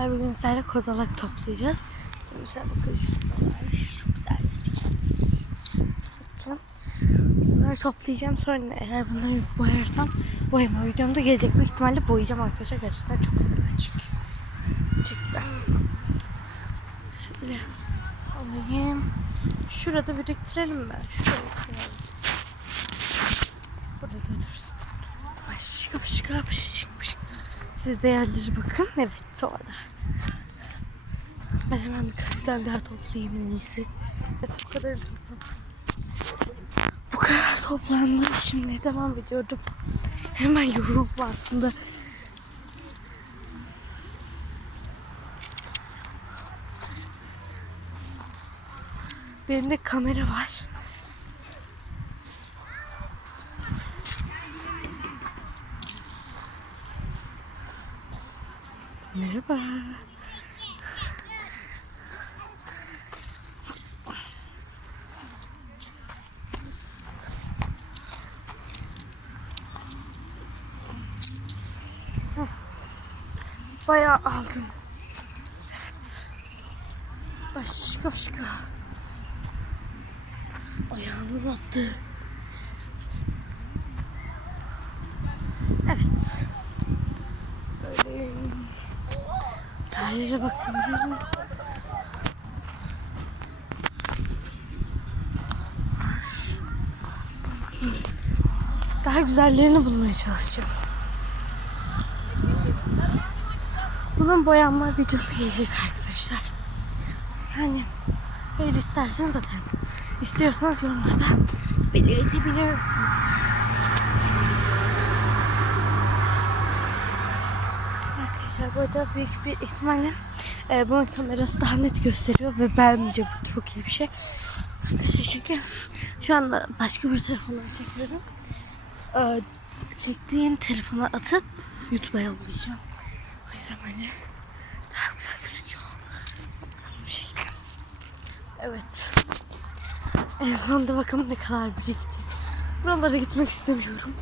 arkadaşlar bugün sizlerle kozalak toplayacağız. Mesela bakın şunlar çok. Bunları toplayacağım sonra eğer bunları boyarsam boyama videomda gelecek. Büyük ihtimalle boyayacağım arkadaşlar. Gerçekten çok güzeller çünkü. Gerçekten. Şöyle alayım. Şurada biriktirelim mi? Şuraya. Burada dursun. Başka başka başka. Siz de yerlere bakın. Evet orada. Ben hemen birkaç tane daha toplayayım en iyisi. Evet bu kadar topladım. Bu kadar toplandı. Şimdi devam ediyordum. Hemen yoruldum aslında. Benim de kamera var. Merhaba. Bayağı aldım. Evet. Başka başka. Ayağımı battı. Evet. Böyle her yere bakıyorum. Daha güzellerini bulmaya çalışacağım. Bunun boyanma videosu gelecek arkadaşlar. Yani eğer isterseniz atarım. İstiyorsanız yorumlarda belirtebilirsiniz. Arkadaşlar bu arada büyük bir ihtimalle e, bunun kamerası daha net gösteriyor ve bence bu çok iyi bir şey. Arkadaşlar çünkü şu anda başka bir telefonla çekiyorum. E, çektiğim telefona atıp YouTube'a yollayacağım. O yüzden bence daha güzel gözüküyor. Bu şekilde. Evet. En sonunda bakalım ne kadar birikecek. Buralara gitmek istemiyorum.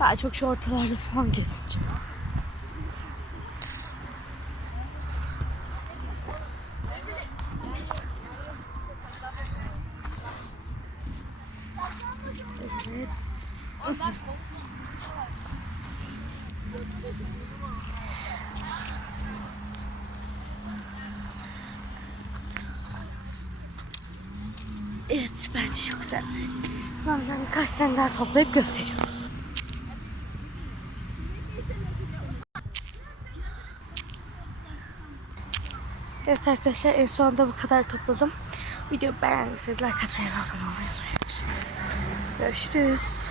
Daha çok şu ortalarda falan gezineceğim. Evet. Evet bence çok güzel. Ben, birkaç tane daha toplayıp gösteriyorum. Evet arkadaşlar en sonunda bu kadar topladım. Video beğendiyseniz like atmayı ve abone olmayı unutmayın. Görüşürüz.